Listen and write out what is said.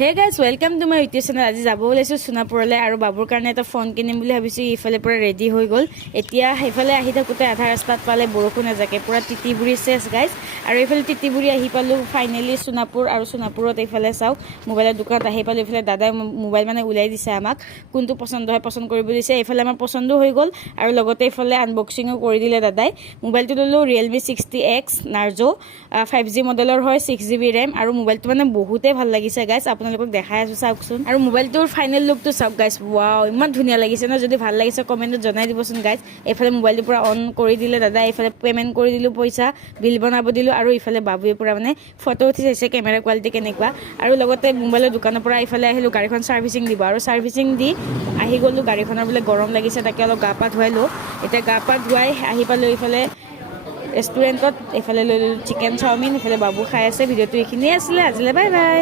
Hey guys welcome to my YouTube channel. আজি যাব ওলাইছোঁ সোণাপুৰলৈ আৰু বাবুৰ কাৰণে এটা ফোন কিনিম বুলি ভাবিছোঁ। ইফালে পূৰা ৰেডি হৈ গ'ল। এতিয়া সেইফালে আহি থাকোঁতে আধা ৰাস্তাত পালে বৰষুণ এজাকে, পূৰা তিতিবুৰি চেছ গাইজ। আৰু এইফালে তিতিবুৰি আহি পালোঁ ফাইনেলি সোণাপুৰ। আৰু সোণাপুৰত এইফালে চাওক মোবাইলৰ দোকানত আহি পালোঁ। এইফালে দাদাই মোবাইল মানে ওলাই দিছে আমাক, কোনটো পচন্দ হয় পচন্দ কৰিব দিছে। এইফালে আমাৰ পচন্দো হৈ গ'ল আৰু লগতে এইফালে আনবক্সিঙো কৰি দিলে দাদাই। মোবাইলটো ল'লোঁ Realme 60X Narzo 5G মডেলৰ হয়, 6GB ৰেম। আৰু মোবাইলটো মানে বহুতেই ভাল লাগিছে গাইজ, আপোনালোকক দেখাই আছোঁ চাওকচোন। আৰু মোবাইলটোৰ ফাইনেল লুকটো চাওক গাইজ, ৱাও ইমান ধুনীয়া লাগিছে ন। যদি ভাল লাগিছে কমেণ্টত জনাই দিবচোন গাইজ। এইফালে মোবাইলটো পূৰা অন কৰি দিলে দাদা, এইফালে পে'মেণ্ট কৰি দিলোঁ পইচা, বিল বনাব দিলোঁ। আৰু ইফালে বাবুৱে পূৰা মানে ফটো উঠি চাইছে কেমেৰা কোৱালিটি কেনেকুৱা। আৰু লগতে মোবাইলৰ দোকানৰ পৰা এইফালে আহিলোঁ গাড়ীখন ছাৰ্ভিচিং দিব। আৰু ছাৰ্ভিচিং দি আহি গ'লোঁ, গাড়ীখনৰ বোলে গৰম লাগিছে, তাকে অলপ গা পা ধুৱাই লওঁ। এতিয়া গা পা ধুৱাই আহি পালোঁ এইফালে ৰেষ্টুৰেণ্টত। এইফালে লৈ ল'লোঁ চিকেন চাওমিন, এইফালে বাবু খাই আছে। ভিডিঅ'টো এইখিনিয়ে আছিলে আজিলৈ, বাই বাই।